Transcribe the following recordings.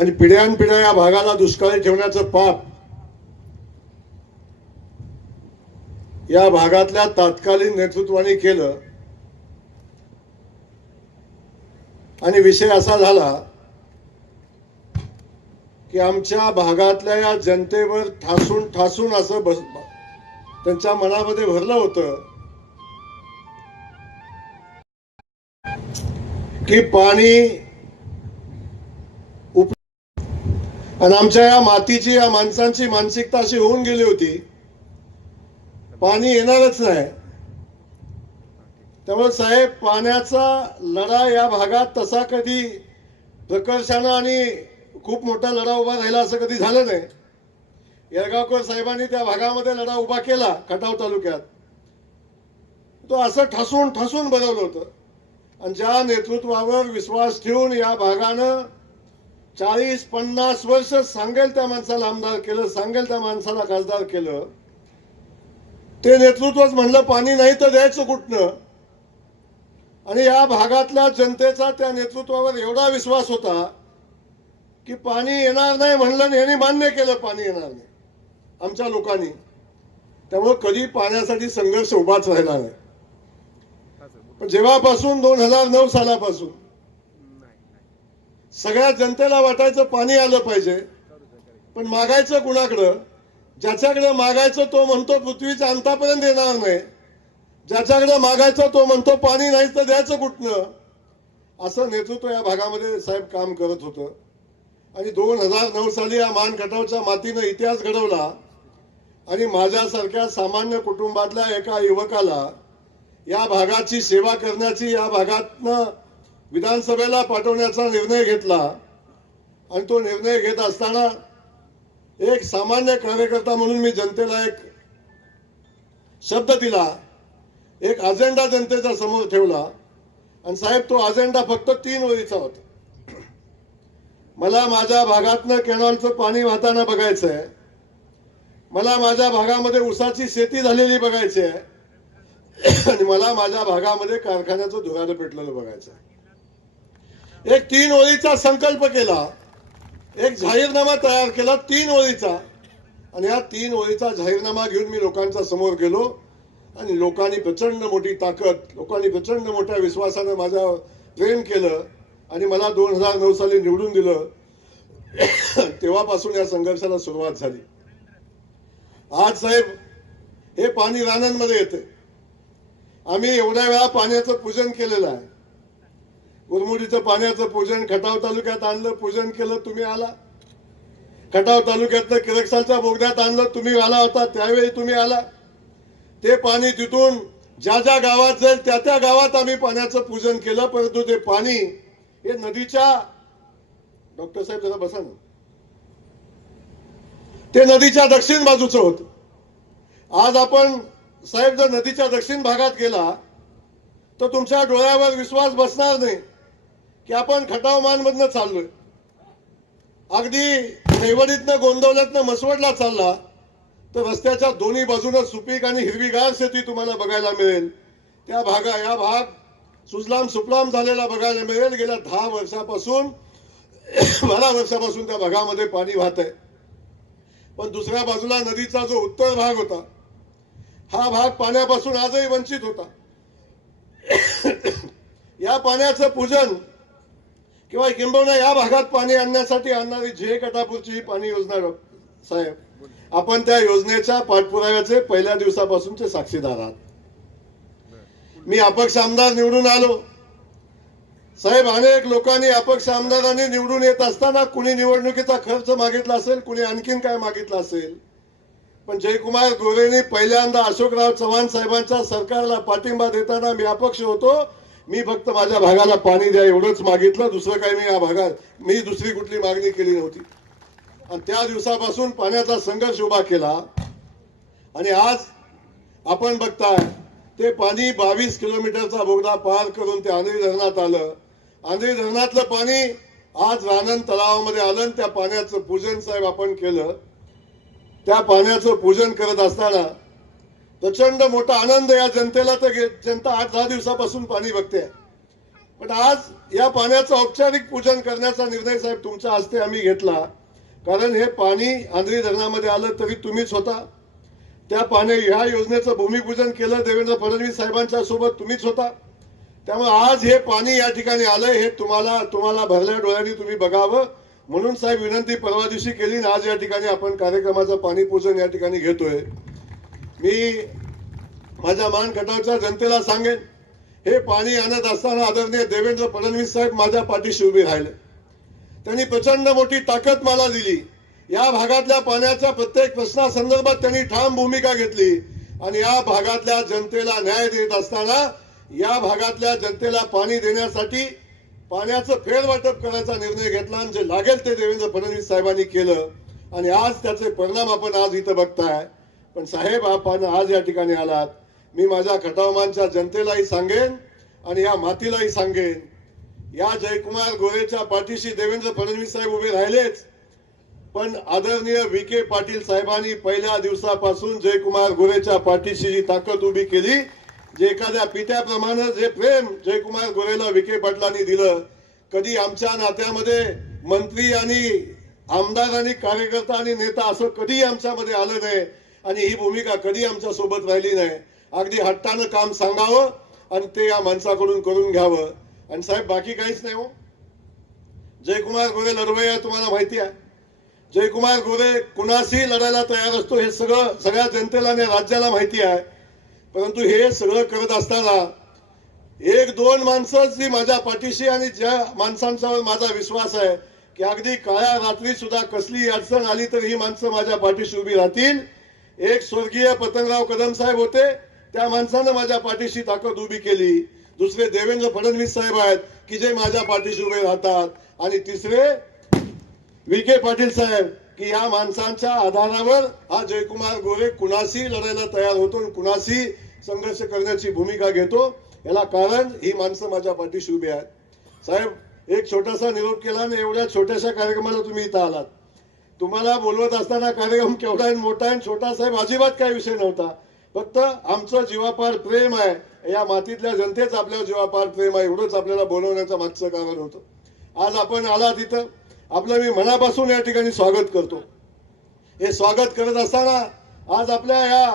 आणि पिढ्यानपिढ्या या भागाला दुष्काळी ठेवण्याचं पाप या भागातल्या तात्कालीन नेतृत्वाने केलं. आणि विषय असा झाला की आमच्या भागातल्या या जनतेवर ठासून ठासून असं बस त्यांच्या मनामध्ये भरलं होतं की पाणी आणि आमच्या या मातीची या माणसांची मानसिकता अशी होऊन गेली होती. पाणी येणारच नाही. त्यामुळे साहेब पाण्याचा लढा या भागात तसा कधी प्रकर्षानं आणि खूप मोठा लढा उभा राहिला असं कधी झालं नाही. येळगावकर साहेबांनी त्या भागामध्ये लढा उभा केला खटाव तालुक्यात. तो असं ठसून ठसून बनवलं होतं. आणि ज्या नेतृत्वावर विश्वास ठेवून या भागानं चाळीस पन्नास वर्ष सांगेल त्या माणसाला आमदार केलं सांगेल त्या माणसाला खासदार केलं. ते नेतृत्वच म्हणलं पाणी नाही तर द्यायचं कुठनं? आणि या भागातल्या जनतेचा त्या नेतृत्वावर एवढा विश्वास होता की पाणी येणार नाही म्हणलं यांनी मान्य केलं पाणी येणार नाही. आमच्या लोकांनी. त्यामुळे कधी पाण्यासाठी संघर्ष उभाच राहिला नाही. पण जेव्हापासून दोन हजार नऊ सालापासून सगळ्या जनतेला वाटायचं पाणी आलं पाहिजे. पण मागायचं कुणाकडं? ज्याच्याकडे मागायचं तो म्हणतो पृथ्वीच्या अंतापर्यंत येणार नाही. ज्याच्याकडे मागायचं तो म्हणतो पाणी नाही तर द्यायचं कुठनं? असं नेतृत्व या भागामध्ये साहेब काम करत होतं. आणि दोन हजार नऊ साली या मान खटावच्या मातीनं इतिहास घडवला. आणि माझ्यासारख्या सामान्य कुटुंबातल्या एका युवकाला या भागाची सेवा करण्याची या भागातनं विधानसभेला पाठवण्याचा निर्णय घेतला आणि तो निर्णय घेत असताना एक सामान्य कार्यकर्ता म्हणून मी जनतेला एक शब्द दिला एक अजेंडा जनतेच्या समोर ठेवला आणि साहेब तो अजेंडा फक्त तीन वरीचा होता. मला माझ्या भागातनं कॅनॉलचं पाणी वाहताना बघायचं आहे मला माझ्या भागामध्ये ऊसाची शेती झालेली बघायची आहे आणि मला माझ्या भागामध्ये कारखान्याचं धुरानं पेटलेलं बघायचं आहे एक तीन ओळीचा संकल्प केला. एक जाहीरनामा तयार केला तीन ओळीचा. आणि या तीन ओळीचा जाहीरनामा घेऊन मी लोकांच्या समोर गेलो. आणि लोकांनी प्रचंड मोठी ताकद लोकांनी प्रचंड मोठ्या विश्वासानं माझ्या प्रेम केलं आणि मला दोन हजार नऊ साली निवडून दिलं. तेव्हापासून या संघर्षाला सुरुवात झाली. आज साहेब हे पाणी रानांमध्ये येते आम्ही एवढ्या वेळा पाण्याचं पूजन केलेलं आहे. उरमुडीचं पाण्याचं पूजन खटाव तालुक्यात आणलं पूजन केलं तुम्ही आला. खटाव तालुक्यातलं किरकसालच्या बोगद्यात आणलं तुम्ही आला होता त्यावेळी तुम्ही आला. ते पाणी तिथून ज्या ज्या गावात जाईल त्या त्या गावात आम्ही पाण्याचं पूजन केलं परंतु ते पाणी हे नदीच्या डॉक्टर साहेब जरा बसा ना. ते नदीच्या दक्षिण बाजूचं होत. आज आपण साहेब जर नदीच्या दक्षिण भागात गेला तर तुमच्या डोळ्यावर विश्वास बसणार नाही. की आपण खटाव मानमधनं चाललोय. अगदी रेवडीतनं गोंदवल्यातनं मसवडला चालला तर रस्त्याच्या दोन्ही बाजूनं सुपीक आणि हिरवीगार शेती तुम्हाला बघायला मिळेल. त्या भागा या भाग सुजलाम सुफलाम झालेला बघायला मिळेल. गेल्या दहा वर्षापासून बारा वर्षापासून त्या भागामध्ये पाणी वाहत आहे. पण दुसऱ्या बाजूला नदीचा जो उत्तर भाग होता हा भाग पाण्यापासून आजही वंचित होता. या पाण्याचं पूजन किंवा किंबहुना या भागात पाणी आणण्यासाठी आणणारी झे कटापूरची ही पाणी योजना साहेब आपण त्या योजनेच्या पाठपुराव्याचे पहिल्या दिवसापासूनचे साक्षीदार आहात. मी अपक्ष आमदार निवडून आलो. साहेब अनेक लोकांनी अपक्ष आमदारांनी निवडून येत असताना कुणी निवडणुकीचा खर्च मागितला असेल कुणी आणखीन काय मागितला असेल? पण जयकुमार गोरेंनी पहिल्यांदा अशोकराव चव्हाण साहेबांच्या सरकारला पाठिंबा देताना मी अपक्ष होतो. मी फक्त माझ्या भागाला पाणी द्या एवढंच मागितलं दुसरं काही मी या भागात मी दुसरी कुठली मागणी केली नव्हती. आणि त्या दिवसापासून पाण्याचा संघर्ष उभा केला. आणि आज आपण बघताय ते पाणी बावीस किलोमीटरचा बोगदा पार करून ते आंधळी धरणात आलं. आंधळी धरणातलं पाणी आज रानंद तलावामध्ये आलं आणि त्या पाण्याचं पूजन साहेब आपण केलं. त्या पाण्याचं पूजन करत असताना प्रचंड मोठा आनंद या जनतेला तर जनता आठ दहा दिवसापासून पाणी बघते. पण आज या पाण्याचं औपचारिक पूजन करण्याचा निर्णय साहेब तुमच्या हस्ते आम्ही घेतला. कारण हे पाणी आंध्री धरणामध्ये आलं तरी तुम्हीच होता. त्या पाण्या ह्या योजनेचं भूमिपूजन केलं देवेंद्र फडणवीस साहेबांच्या सोबत तुम्हीच होता. त्यामुळे आज हे पाणी या ठिकाणी आलंय हे तुम्हाला तुम्हाला भरल्या डोळ्यांनी तुम्ही बघावं. म्हणून साहेब विनंती परवा दिवशी केली आणि आज या ठिकाणी आपण कार्यक्रमाचं पाणी पूजन या ठिकाणी घेतोय. मी माझ्या मान गटाच्या जनतेला सांगेन हे पाणी आणत असताना आदरणीय देवेंद्र फडणवीस साहेब माझ्या पाठीशी उभे राहिले. त्यांनी प्रचंड मोठी ताकद मला दिली. या भागातल्या पाण्याच्या प्रत्येक प्रश्नासंदर्भात त्यांनी ठाम भूमिका घेतली आणि या भागातल्या जनतेला न्याय देत असताना या भागातल्या जनतेला पाणी देण्यासाठी पाण्याचं फेरवाटप करायचा निर्णय घेतला आणि जे लागेल ते देवेंद्र फडणवीस साहेबांनी केलं. आणि आज त्याचे परिणाम आपण आज इथं बघताय. पण साहेब आपण आज या ठिकाणी आलात. मी माझ्या खटावमानच्या जनतेलाही सांगेन आणि या मातीलाही सांगेन. या जयकुमार गोरेच्या पाठीशी देवेंद्र फडणवीस साहेब उभे राहिलेच. पण आदरणीय विखे पाटील साहेबांनी पहिल्या दिवसापासून जयकुमार गोरेच्या पाठीशी जी ताकद उभी केली जे एखाद्या पित्याप्रमाणे जे प्रेम जयकुमार गोरेला विखे पाटलांनी दिलं. कधी आमच्या नात्यामध्ये मंत्री आणि आमदार आणि कार्यकर्ता आणि नेता असं कधी आमच्यामध्ये आलं नाही. आणि ही भूमिका कधी आमच्यासोबत राहिली नाही. अगदी हट्टानं काम सांगावं आणि ते या माणसाकडून करून घ्यावं. आणि साहेब बाकी काहीच नाही हो. जयकुमार गोरे लढवय्या तुम्हाला माहिती आहे. जयकुमार गोरे कुणाशी लढायला तयार असतो हे सगळं सगळ्या जनतेला आणि राज्याला माहिती आहे. परंतु हे सगळं करत असताना एक दोन माणसं जी माझ्या पाठीशी आणि ज्या माणसांच्यावर माझा विश्वास आहे की अगदी काळ्या रात्री सुद्धा कसली अडचण आली तर ही माणसं माझ्या पाठीशी उभी राहतील. एक स्वर्गीय पतंगराव कदम साहेब होते त्या माणसानं माझ्या पाठीशी ताकद उभी केली. दुसरे देवेंद्र फडणवीस साहेब आहेत की जे माझ्या पाठीशी उभे राहतात. आणि तिसरे विखे पाटील साहेब की या माणसांच्या आधारावर हा जयकुमार गोरे कुणाशी लढायला तयार होतो आणि कुणाशी संघर्ष करण्याची भूमिका घेतो याला कारण ही माणसं माझ्या पाठीशी उभी आहेत. साहेब एक छोटासा निरोप केला आणि एवढ्या छोट्याशा कार्यक्रमाला तुम्ही इथं आलात. तुम्हाला बोलवत असताना कार्यक्रम केवढा आणि मोठा आणि छोटा साहेब अजिबात काही विषय नव्हता. फक्त आमचं जीवापार प्रेम आहे. या मातीतल्या जनतेच आपल्या जीवापार प्रेम आहे. एवढंच आपल्याला बोलवण्याचं मागचं कारण होतं. आज आपण आला तिथं आपलं मी मनापासून या ठिकाणी स्वागत करतो. हे स्वागत करत असताना आज आपल्या या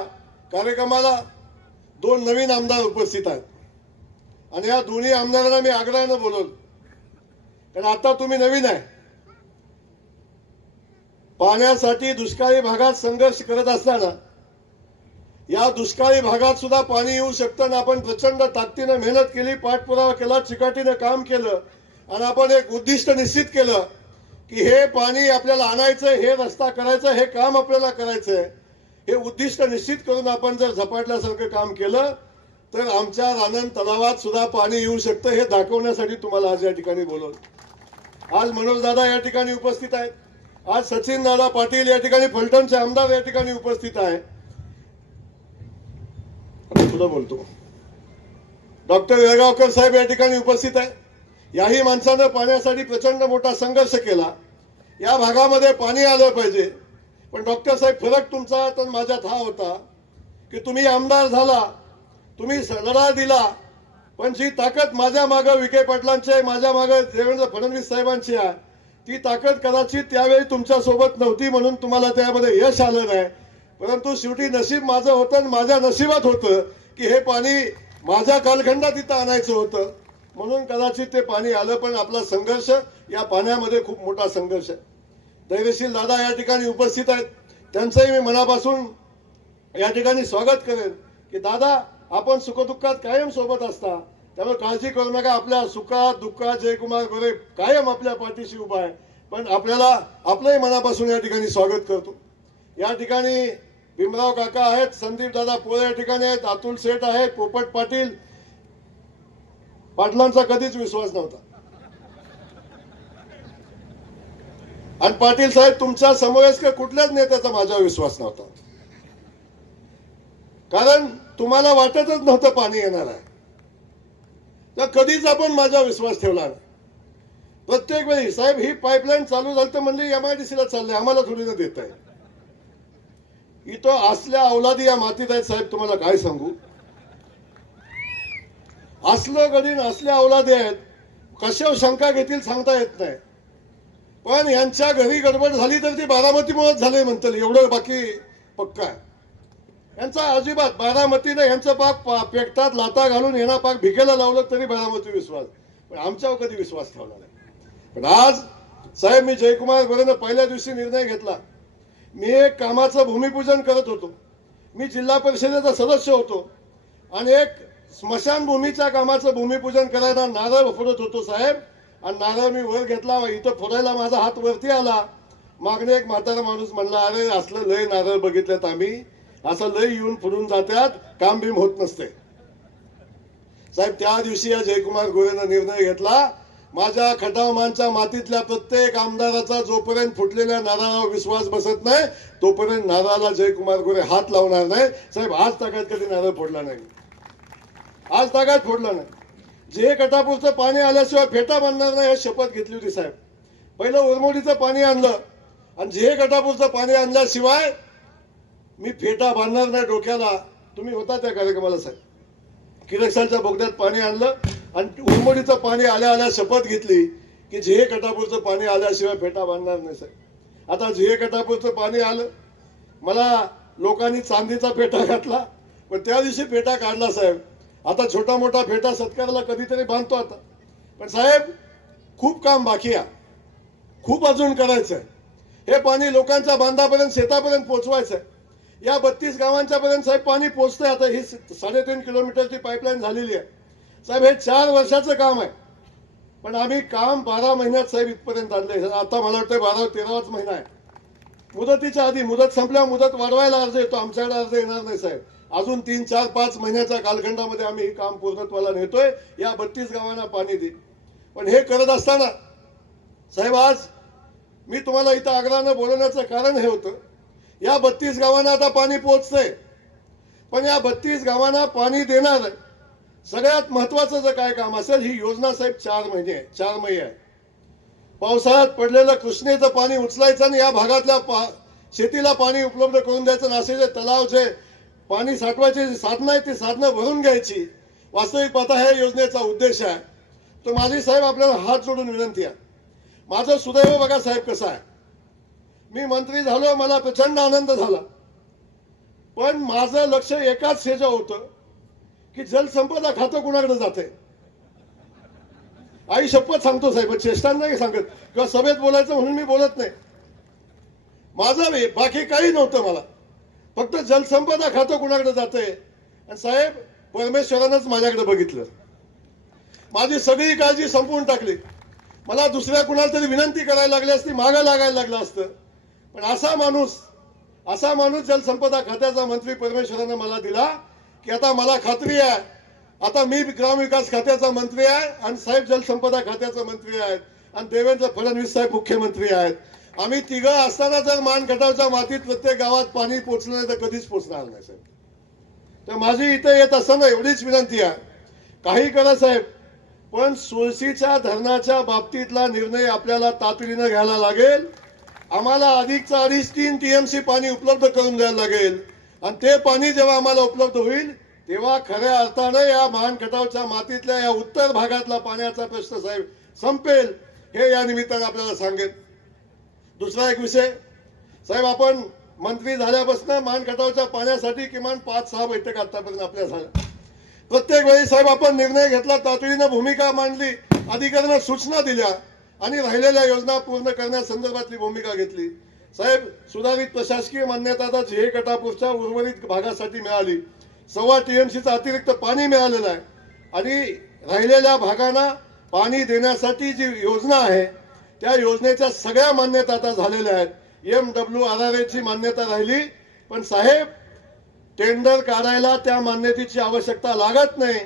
कार्यक्रमाला दोन नवीन आमदार उपस्थित आहेत. आणि या दोन्ही आमदारांना मी आग्रहानं बोलवलं. कारण आता तुम्ही नवीन आहे. पाण्यासाठी दुष्काळी भागात संघर्ष करत असताना या दुष्काळी भागात सुद्धा पाणी येऊ शकतं ना. आपण प्रचंड ताकदीनं मेहनत केली पाठपुरावा केला चिकाटीनं काम केलं आणि आपण एक उद्दिष्ट निश्चित केलं की हे पाणी आपल्याला आणायचं हे रस्ता करायचं हे काम आपल्याला करायचंय. हे उद्दिष्ट निश्चित करून आपण जर झपाटल्यासारखं काम केलं तर आमच्या रानन तलावात सुद्धा पाणी येऊ शकतं. हे दाखवण्यासाठी तुम्हाला आज या ठिकाणी बोलवलं. आज मनोज दादा या ठिकाणी उपस्थित आहेत. आज सचिन नाना पाटील या ठिकाणी फलटणचे आमदार या ठिकाणी उपस्थित आहे. तुला बोलतो. डॉक्टर येळगावकर साहेब या ठिकाणी उपस्थित आहे. याही माणसानं पाण्यासाठी प्रचंड मोठा संघर्ष केला. या भागामध्ये पाणी आलं पाहिजे. पण डॉक्टर साहेब फरक तुमचा तर माझ्यात हा होता की तुम्ही आमदार झाला तुम्ही स- लढा दिला पण जी ताकद माझ्या मागं विखे पाटलांची आहे माझ्या मागं देवेंद्र फडणवीस साहेबांची आहे ती ताकद कदाचित त्यावेळी तुमच्यासोबत नव्हती म्हणून तुम्हाला त्यामध्ये यश आलं नाही. परंतु शेवटी नशीब माझं होतं आणि माझ्या नशिबात होतं की हे पाणी माझ्या कालखंडात इथं आणायचं होतं. म्हणून कदाचित ते पाणी आलं पण आपला संघर्ष या पाण्यामध्ये खूप मोठा संघर्ष आहे. धैर्यशील दादा या ठिकाणी उपस्थित आहेत. त्यांचंही मी मनापासून या ठिकाणी स्वागत करेन की दादा आपण सुखदुःखात कायम सोबत असता. त्यामुळे काळजी करू नका. आपल्या सुखा दुःखा जयकुमार गोरे कायम आपल्या पाठीशी उभा आहे. पण आपल्याला आपलंही मनापासून या ठिकाणी स्वागत करतो. या ठिकाणी भीमराव काका आहेत संदीप दादा पोळे या ठिकाणी आहेत अतुल शेठ आहेत पोपट पाटील. पाटलांचा कधीच विश्वास नव्हता. आणि पाटील साहेब तुमच्या समवयस्क कुठल्याच नेत्याचा माझा विश्वास नव्हता. कारण तुम्हाला वाटतच नव्हतं पाणी येणार आहे. तर कधीच आपण माझा विश्वास ठेवला नाही. प्रत्येक वेळी साहेब ही पाईपलाईन चालू झाली तर म्हणजे एमआयडीसीला चाललंय आम्हाला थोडी ना देत आहे. इथं असल्या अवलादी या मातीत आहेत साहेब तुम्हाला काय सांगू? असलं गडीन असल्या अवलादी आहेत कशावर शंका घेतील सांगता येत नाही. पण यांच्या घरी गडबड झाली तर ती बारामतीमुळेच झाले म्हणतील एवढं बाकी पक्का आहे. यांचा अजिबात बारामतीनं यांचं पाक पेटतात लाता घालून यांना पाक भिकेला लावलं तरी बारामती विश्वास. पण आमच्यावर कधी विश्वास ठेवला नाही. पण आज साहेब मी जयकुमार गोरेनं पहिल्या दिवशी निर्णय घेतला. मी एक कामाचं भूमिपूजन करत होतो. मी जिल्हा परिषदेचा सदस्य होतो. आणि एक स्मशानभूमीच्या कामाचं भूमिपूजन करायला नारळ फोडत होतो साहेब. आणि नारळ मी वर घेतला इथं फोडायला माझा हात वरती आला. मागणे एक म्हातारा माणूस म्हणला अरे असलं लय नारळ बघितल्यात आम्ही. असं लय येऊन फुडून जात्यात काम बिम होत नसते. साहेब त्या दिवशी या जयकुमार गोरेनं निर्णय घेतला. माझ्या खटावमानच्या मातीतल्या प्रत्येक आमदाराचा जोपर्यंत फुटलेल्या नारळावर विश्वास बसत नाही तोपर्यंत नारळाला जयकुमार गोरे हात लावणार नाही. साहेब आज ताकद कधी नारळ फोडला नाही. आज तागात फोडला नाही. जे कटापूरचं पाणी आल्याशिवाय फेटा बांधणार नाही हे शपथ घेतली होती साहेब. पहिलं उरमोडीचं पाणी आणलं आणि जे कटापूरचं पाणी आणल्याशिवाय मी फेटा बांधणार नाही डोक्याला. तुम्ही होता त्या कार्यक्रमाला साहेब. किरक्सालच्या बोगद्यात पाणी आणलं आणि उरमोडीचं पाणी आल्या आल्या शपथ घेतली की झे कटापूरचं पाणी आल्याशिवाय फेटा बांधणार नाही साहेब. आता झे कटापूरचं पाणी आलं. मला लोकांनी चांदीचा फेटा घातला. पण त्या दिवशी फेटा काढला साहेब. आता छोटा मोठा फेटा सत्काराला कधीतरी बांधतो आता. पण साहेब खूप काम बाकी आहे. खूप अजून करायचं आहे हे पाणी लोकांच्या बांधापर्यंत शेतापर्यंत पोचवायचं आहे या बत्तीस गावांच्या पर्यंत साहेब पाणी पोचतंय आता. ही साडेतीन किलोमीटरची पाईपलाईन झालेली आहे. साहेब हे चार वर्षाचं काम आहे. पण आम्ही काम बारा महिन्यात साहेब इथपर्यंत आणले आता मला वाटतं बारा तेरावाच महिना आहे. मुदतीच्या आधी मुदत संपल्यावर मुदत वाढवायला अर्ज येतो. आमच्याकडे अर्ज येणार नाही साहेब. अजून तीन चार पाच महिन्याच्या कालखंडामध्ये आम्ही हे काम पूर्णत्वाला नेतोय. या बत्तीस गावांना पाणी दे. पण हे करत असताना साहेब आज मी तुम्हाला इथं आग्रहानं बोलवण्याचं कारण हे होतं. या बत्तीस गावांना आता पाणी पोहोचतंय. पण या बत्तीस गावांना पाणी देणार आहे. सगळ्यात महत्वाचं जर काय काम असेल ही योजना साहेब चार महिने आहे चार महिने आहे. पावसाळ्यात पडलेलं कृष्णेचं पाणी उचलायचं आणि या भागातल्या पा शेतीला पाणी उपलब्ध करून द्यायचं आणि असे जे तलाव जे पाणी साठवायचे जी साधनं आहेत ती साधनं भरून घ्यायची वास्तविक पाहता ह्या योजनेचा उद्देश आहे. तर माझी साहेब आपल्याला हात जोडून विनंती आहे. माझं सुदैव बघा साहेब कसं आहे. मी मंत्री झालो मला प्रचंड आनंद झाला. पण माझं लक्ष एकाच शेजा होतं की जलसंपदा खातं कुणाकडे जाते? आई शपथ सांगतो साहेब चेष्टान नाही सांगत. किंवा सभेत बोलायचं म्हणून मी बोलत नाही. माझं बाकी काही नव्हतं मला. फक्त जलसंपदा खातं कुणाकडे जाते? आणि साहेब परमेश्वरानंच माझ्याकडे बघितलं. माझी सगळी काळजी संपवून टाकली. मला दुसऱ्या कुणाला तरी विनंती करायला लागली असती मागं लागायला लागलं असतं. पण असा माणूस असा माणूस जलसंपदा खात्याचा मंत्री परमेश्वरानं मला दिला की आता मला खात्री आहे. आता मी ग्रामविकास खात्याचा मंत्री आहे आणि साहेब जलसंपदा खात्याचा मंत्री आहेत आणि देवेंद्र फडणवीस साहेब मुख्यमंत्री आहेत. आम्ही तिघं असताना जर मानखटावच्या मातीत प्रत्येक गावात पाणी पोचलं नाही तर कधीच पोचणार नाही साहेब. तर माझी इथे येत असताना एवढीच विनंती आहे. काही करा साहेब पण सुळशीच्या धरणाच्या बाबतीतला निर्णय आपल्याला तातडीनं घ्यायला लागेल. आम्हाला अधिकचा अडीच तीन टी एम सी पाणी उपलब्ध करून द्यायला लागेल. आणि ते पाणी जेव्हा आम्हाला उपलब्ध होईल तेव्हा खऱ्या अर्थानं या महान खटावच्या मातीतल्या या उत्तर भागातला पाण्याचा प्रश्न साहेब संपेल हे या निमित्तानं आपल्याला सांगेल दुसरा एक विषय साहेब आपण मंत्री झाल्यापासून मानखटावच्या पाण्यासाठी किमान पाच सहा बैठक आतापर्यंत आपल्या झाल्या. प्रत्येक वेळी साहेब आपण निर्णय घेतला तातडीनं भूमिका मांडली अधिकाऱ्यांना सूचना दिल्या. आणि राहिलेल्या योजना पूर्ण करण्यासंदर्भातली भूमिका घेतली. साहेब सुधारित प्रशासकीय मान्यता आता झे कटापूरच्या उर्वरित भागासाठी मिळाली. सव्वा टीएमसीचं अतिरिक्त पाणी मिळालेलं आहे. आणि राहिलेल्या भागांना पाणी देण्यासाठी जी योजना आहे त्या योजनेच्या सगळ्या मान्यता आता झालेल्या आहेत. एम डब्ल्यू आर आर ची मान्यता राहिली. पण साहेब टेंडर काढायला त्या मान्यतेची आवश्यकता लागत नाही.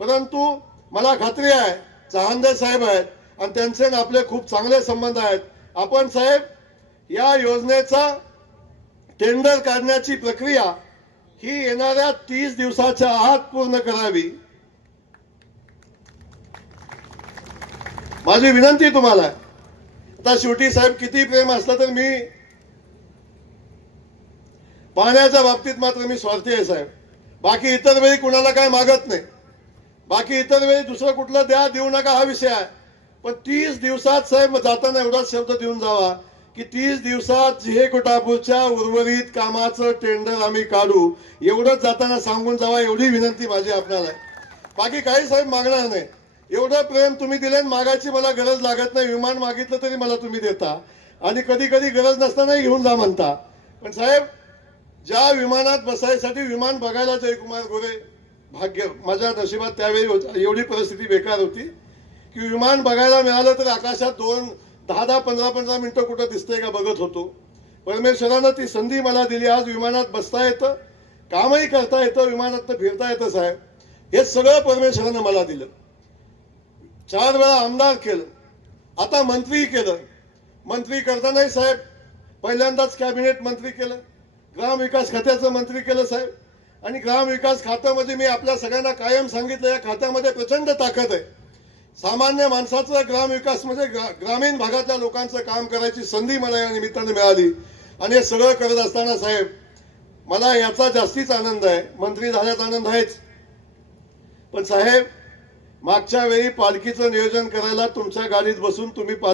परंतु मला खात्री आहे चहांदे साहेब आहेत आणि त्यांचे आणि आपले खूप चांगले संबंध आहेत. आपण साहेब या योजनेचा टेंडर काढण्याची प्रक्रिया ही येणाऱ्या तीस दिवसाच्या आत पूर्ण करावी. माझी विनंती तुम्हाला आता शेवटी साहेब किती प्रेम असलं तर मी पाण्याच्या बाबतीत मात्र मी स्वार्थी आहे साहेब. बाकी इतर वेळी कुणाला काय मागत नाही. बाकी इतर वेळी दुसरं कुठलं द्या देऊ नका हा विषय आहे. पण तीस दिवसात साहेब जाताना एवढाच शब्द देऊन जावा की तीस दिवसात जे कोटापूरच्या उर्वरित कामाचं टेंडर आम्ही काढू एवढंच जाताना सांगून जावा एवढी विनंती माझी आपल्याला आहे. बाकी काही साहेब मागणार नाही. एवढं प्रेम तुम्ही दिले आणि मागायची मला गरज लागत नाही. विमान मागितलं तरी मला तुम्ही देता. आणि कधी कधी गरज नसतानाही घेऊन जा म्हणता. पण साहेब ज्या विमानात बसायसाठी विमान बघायला जयकुमार गोरे भाग्य माझ्या नशिबात त्यावेळी एवढी परिस्थिती बेकार होती. की विमान बघायला मिळालं तर आकाशात दोन दहा दहा पंधरा पंधरा मिनिटं कुठं दिसतंय का बघत होतो. परमेश्वरानं ती संधी मला दिली. आज विमानात बसता येतं कामही करता येतं विमानात फिरता येतं साहेब. हे सगळं परमेश्वरानं मला दिलं. चार वेळा आमदार केलं. आता मंत्री केलं. मंत्री करतानाही साहेब पहिल्यांदाच कॅबिनेट मंत्री केलं. ग्रामविकास खात्याचं मंत्री केलं साहेब. आणि ग्रामविकास खात्यामध्ये मी आपल्या सगळ्यांना कायम सांगितलं या खात्यामध्ये प्रचंड ताकद आहे. सामान्य माणसाचं ग्रामविकास म्हणजे ग्रा- ग्रामीण भागातल्या लोकांचं काम करायची संधी मला या निमित्तानं मिळाली. आणि हे सगळं करत असताना साहेब मला याचा जास्तीच आनंद आहे. मंत्री झाल्यात आनंद आहेच. पण साहेब मागच्या वेळी पालखीचं नियोजन करायला तुमच्या गाडीत बसून तुम्ही पाल-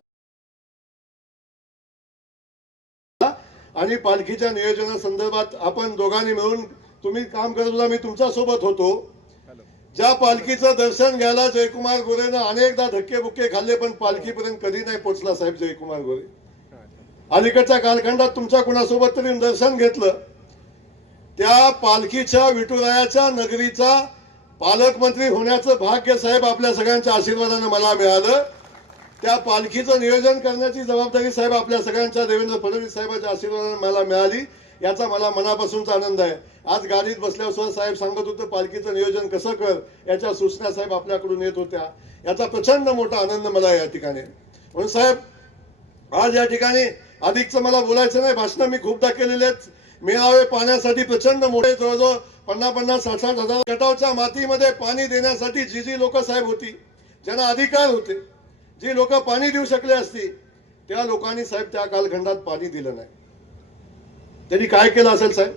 आणि पालखीच्या नियोजनासंदर्भात आपण दोघांनी मिळून तुम्ही काम करत होता मी तुमच्यासोबत होतो. ज्या पालखीचं दर्शन घ्यायला जयकुमार गोरेनं अनेकदा धक्के बुक्के खाल्ले पण पालखीपर्यंत कधी नाही पोचला साहेब जयकुमार गोरे. अलीकडच्या कालखंडात तुमच्या कुणासोबत तरी दर्शन घेतलं. त्या पालखीच्या विठुरायाच्या नगरीचा पालकमंत्री होण्याचं भाग्य साहेब आपल्या सगळ्यांच्या आशीर्वादानं मला मिळालं. त्या पालखीचं नियोजन करण्याची जबाबदारी साहेब आपल्या सगळ्यांच्या देवेंद्र फडणवीस साहेबांच्या आशीर्वादानं मला मिळाली. याचा मला मनापासूनचा आनंद आहे. आज गाडीत बसल्यावर सुद्धा साहेब सांगत होते पालखीचं नियोजन कसं कर? याच्या सूचना साहेब आपल्याकडून येत होत्या. याचा प्रचंड मोठा आनंद मला या ठिकाणी. म्हणून साहेब आज या ठिकाणी अधिकचं मला बोलायचं नाही भाषणं मी खूपदा केलेले आहेत. मेळावे पाण्यासाठी प्रचंड मोठे जवळजवळ पन्नास पन्नास साठ साठ हजार गटावच्या मातीमध्ये पाणी देण्यासाठी जी जी लोक साहेब होती ज्यांना अधिकार होते जी लोक पाणी देऊ शकले असती त्या लोकांनी साहेब त्या कालखंडात पाणी दिलं नाही. त्यांनी काय केलं असेल साहेब?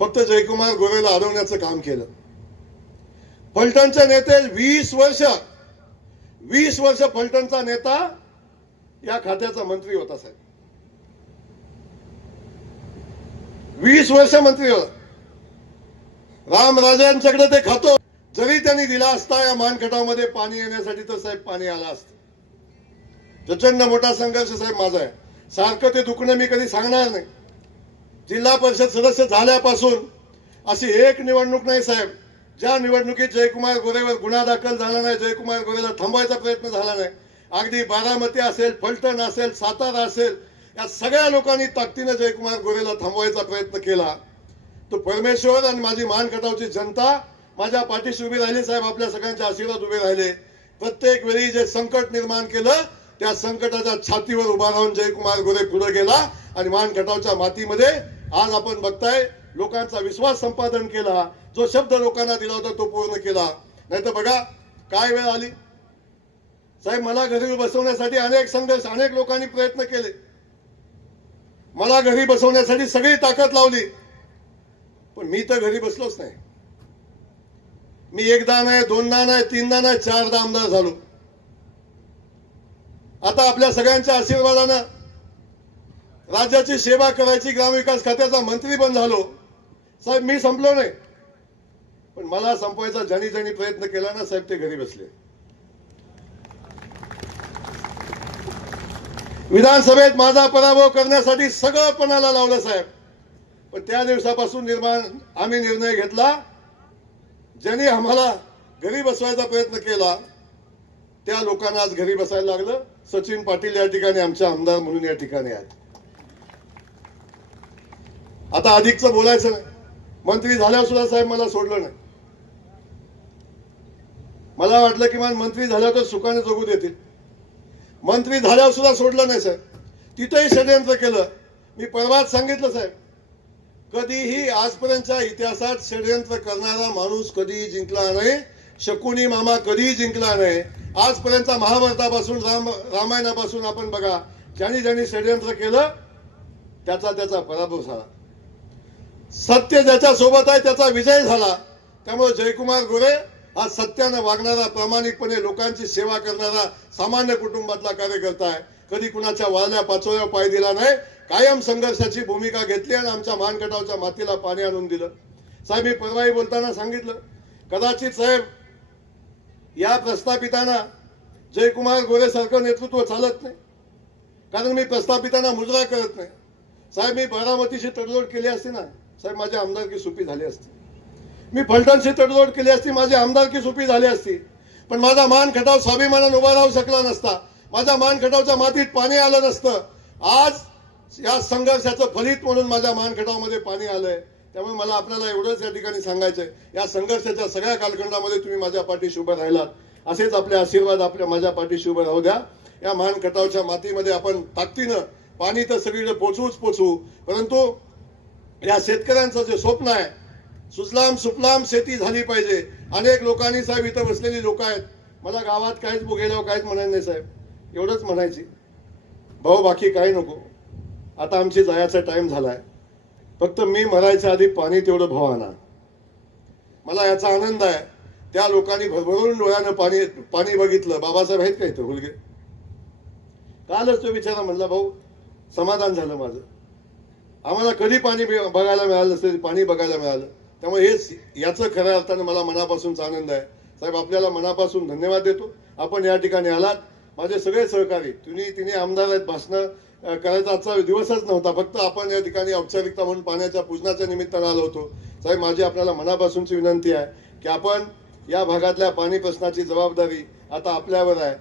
फक्त जयकुमार गोरेला अडवण्याचं काम केलं. फलटणचे नेते वीस वर्ष वीस वर्ष फलटणचा नेता या खात्याचा मंत्री होता साहेब. वीस वर्ष मंत्री होता. रामराजांच्याकडे ते खातो. जरी त्यांनी दिला असता या मानखटामध्ये पाणी येण्यासाठी तर साहेब पाणी आलं असतं. प्रचंड मोठा संघर्ष साहेब माझा आहे. सारखं ते दुखणं मी कधी सांगणार नाही. जिल्हा परिषद सदस्य झाल्यापासून अशी एक निवडणूक नाही साहेब. ज्या निवडणुकीत जयकुमार गोरेवर गुन्हा दाखल झाला नाही जयकुमार गोरेला थांबवायचा प्रयत्न झाला नाही. अगदी बारामती असेल फलटण असेल सातारा असेल या सगळ्या लोकांनी ताकदीनं जयकुमार गोरेला थांबवायचा प्रयत्न केला. तो परमेश्वर आणि माझी मान कटावची जनता माझ्या पाठीशी उभी राहिली साहेब. आपल्या सगळ्यांच्या आशीर्वाद उभे राहिले. प्रत्येक वेळी जे संकट निर्माण केलं त्या संकटाच्या छातीवर उभा राहून जयकुमार गोरे पुढे गेला आणि मानखटावच्या मातीमध्ये आज आपण बघताय लोकांचा विश्वास संपादन केला जो शब्द लोकांना दिला होता तो पूर्ण केला. नाही तर बघा काय वेळ आली? साहेब मला घरी बसवण्यासाठी अनेक संघर्ष अनेक लोकांनी प्रयत्न केले. मला घरी बसवण्यासाठी सगळी ताकद लावली. पण मी तर घरी बसलोच नाही. मी एकदा नाही दोनदा नाही तीनदा नाही चारदा आमदार झालो. आता आपल्या सगळ्यांच्या आशीर्वादानं राज्याची सेवा करायची ग्रामविकास खात्याचा मंत्री पण झालो. साहेब मी संपलो नाही. पण मला संपवायचा ज्यांनी ज्यांनी प्रयत्न केला ना साहेब ते घरी बसले. विधानसभेत माझा पराभव करण्यासाठी सगळं पणाला लावलं साहेब. पण त्या दिवसापासून निर्माण आम्ही निर्णय घेतला. ज्यांनी आम्हाला घरी बसवायचा प्रयत्न केला त्या लोकांना आज घरी बसायला लागलं. सचिन पाटील या ठिकाणी आमचे आमदार म्हणून या ठिकाणी आहेत. आता अधिकचं बोलायचं नाही. मंत्री झाल्यावर सुद्धा साहेब मला सोडलं नाही. मला वाटलं किमान मंत्री झाल्यावर तर सुखाने जगू देतील. मंत्री झाल्यावर सुद्धा सोडलं नाही साहेब. तिथंही षडयंत्र केलं. मी परवाच सांगितलं साहेब. कधीही आजपर्यंतच्या इतिहासात षडयंत्र करणारा माणूस कधीही जिंकला नाही. शकुनी मामा कधीही जिंकला नाही. आजपर्यंतचा महाभारतापासून राम रामायणापासून आपण बघा ज्यांनी ज्यांनी षडयंत्र केलं त्याचा त्याचा पराभव झाला. सत्य ज्याच्या सोबत आहे त्याचा विजय झाला. त्यामुळे जयकुमार गोरे हा सत्यानं वागणारा प्रामाणिकपणे लोकांची सेवा करणारा सामान्य कुटुंबातला कार्यकर्ता आहे. कधी कुणाच्या वाल्या पाचोळ्या पाय दिला नाही. कायम संघर्षाची भूमिका घेतली आणि आमच्या मानकटावच्या मातीला पाणी आणून दिलं. साहेब मी परवाही बोलताना सांगितलं कदाचित साहेब या प्रस्थापितांना जयकुमार गोरे सारखं नेतृत्व चालत नाही. कारण मी प्रस्थापितांना मुजरा करत नाही. साहेब मी बारामतीशी तडजोड केली असती ना साहेब माझी आमदारकी सोपी झाली असती. मी फलटणशी तडजोड केली असती माझी आमदारकी सोपी झाली असती. पण माझा मान खटाव स्वाभिमानानं उभा राहू शकला नसता. माझ्या मान खटावच्या मातीत पाणी आलं नसतं. आज या संघर्षाचं फलित म्हणून माझ्या मान खटावमध्ये पाणी आलंय. त्यामुळे मला आपल्याला एवढंच या ठिकाणी सांगायचंय. या संघर्षाच्या सगळ्या कालखंडामध्ये तुम्ही माझ्या पाठीशी उभं राहिलात. असेच आपले आशीर्वाद आपल्या माझ्या पाठीशी उभं राहू द्या. या मान कटावच्या मातीमध्ये आपण ताकदीनं पाणी तर सगळीकडे पोचवूच पोचवू. परंतु या शेतकऱ्यांचं जे स्वप्न आहे सुजलाम सुफलाम शेती झाली पाहिजे. अनेक लोकांनी साहेब इथं बसलेली लोक आहेत. मला गावात काहीच गेल्यावर काहीच म्हणायचं नाही साहेब. एवढंच म्हणायची. भाऊ बाकी काही नको. आता आमची जायचा झाला आहे फक्त मी मरायच्या आधी पाणी तेवढं भाव आणा. मला याचा आनंद आहे. त्या लोकांनी भरभरून डोळ्यानं पाणी पाणी बघितलं. बाबासाहेब आहेत का इथं हुलगे कालच तो विचारा म्हणला भाऊ समाधान झालं माझं. आम्हाला कधी पाणी बघायला मिळालं असेल पाणी बघायला मिळालं. त्यामुळे हेच याचं खऱ्या अर्थानं मला मनापासूनचा आनंद आहे. साहेब आपल्याला मनापासून धन्यवाद देतो. आपण या ठिकाणी आलात. माझे सगळे सहकारी तुम्ही तिने आमदार आहेत भाषणं करायचा आजचा दिवसच नव्हता. फक्त आपण या ठिकाणी औपचारिकता म्हणून पाण्याच्या पूजनाच्या निमित्तानं आलो होतो. साहेब माझी आपल्याला मनापासूनची विनंती आहे की आपण या भागातल्या पाणी प्रश्नाची जबाबदारी आता आपल्यावर आहे.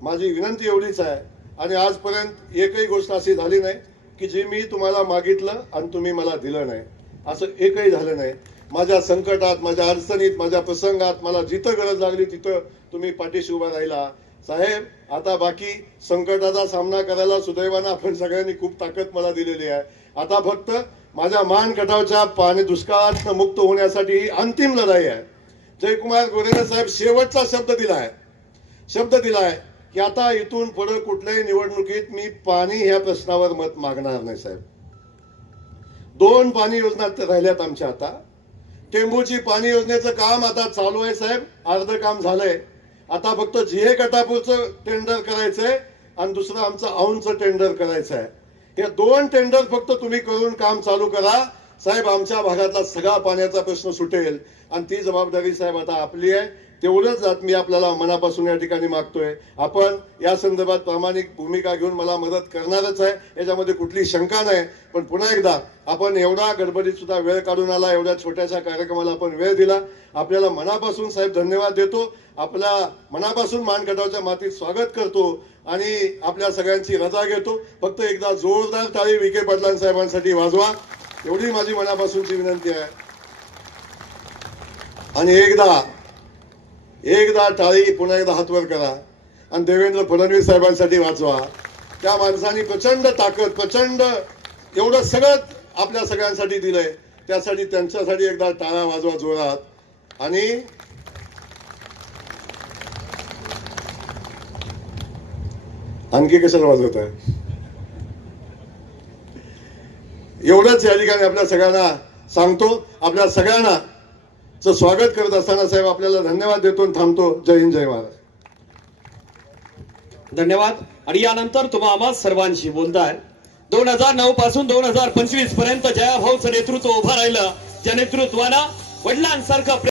माझी विनंती एवढीच आहे. आणि आजपर्यंत एकही गोष्ट अशी झाली नाही की जी मी तुम्हाला मागितलं आणि तुम्ही मला दिलं नाही. असं एकही झालं नाही. माझ्या संकटात माझ्या अडचणीत माझ्या प्रसंगात मला जिथं गरज लागली तिथं तुम्ही पाठीशी उभा राहिला. साहेब आता बाकी संकटाचा सामना करायला सुदैवानं आपण सगळ्यांनी खूप ताकद मला दिलेली आहे. आता फक्त माझ्या मान कटावच्या पाणी दुष्काळात मुक्त होण्यासाठी ही अंतिम लढाई आहे. जयकुमार गोरेने साहेब शेवटचा शब्द दिला आहे शब्द दिलाय की आता इथून पुढे कुठल्याही निवडणुकीत मी पाणी ह्या प्रश्नावर मत मागणार नाही साहेब. दोन पाणी योजना राहिल्यात आमच्या आता. टेंबूची पाणी योजनेचं काम आता चालू आहे साहेब. अर्ध काम झालंय. आता फक्त जिहे कटापूरचं टेंडर करायचंय आणि दुसरं आमचं औंधचं टेंडर करायचं आहे हे दोन टेंडर फक्त तुम्ही करून काम चालू करा. साहेब आमच्या भागातला सगळा पाण्याचा प्रश्न सुटेल. आणि ती जबाबदारी साहेब आता आपली आहे. तेवढंच जात मी आपल्याला मनापासून या ठिकाणी मागतोय. आपण या संदर्भात प्रामाणिक भूमिका घेऊन मला मदत करणारच आहे. याच्यामध्ये कुठली शंका नाही. पण पुन्हा एकदा आपण एवढा गडबडीत सुद्धा वेळ काढून आला एवढ्या छोट्याशा कार्यक्रमाला आपण वेळ दिला. आपल्याला मनापासून साहेब धन्यवाद देतो. आपल्या मनापासून मानकटावच्या मातीत स्वागत करतो आणि आपल्या सगळ्यांची रजा घेतो. फक्त एकदा जोरदार टाळी विखे पाटलां साहेबांसाठी वाजवा. एवढी माझी मनापासूनची विनंती आहे. आणि एकदा एकदा टाळी पुन्हा एकदा हातवर करा. आणि देवेंद्र फडणवीस साहेबांसाठी वाचवा. त्या माणसाने प्रचंड ताकद प्रचंड एवढं सगळं आपल्या सगळ्यांसाठी दिलंय. त्यासाठी त्यांच्यासाठी एकदा टाळा वाजवा जोरात. आणि आणखी कशाला वाजवत आहे? एवढंच या ठिकाणी आपल्या सगळ्यांना सांगतो. आपल्या सगळ्यांना चं स्वागत करत असताना साहेब आपल्याला धन्यवाद देतो थांबतो. जय हिंद जय महाराज. धन्यवाद. आणि यानंतर तुम्हा आम्हा सर्वांशी बोलताय. दोन हजार नऊ पासून दोन हजार पंचवीसपर्यंत जया भाऊचं नेतृत्व उभं राहिलं. त्या नेतृत्वानं वडिलांसारखं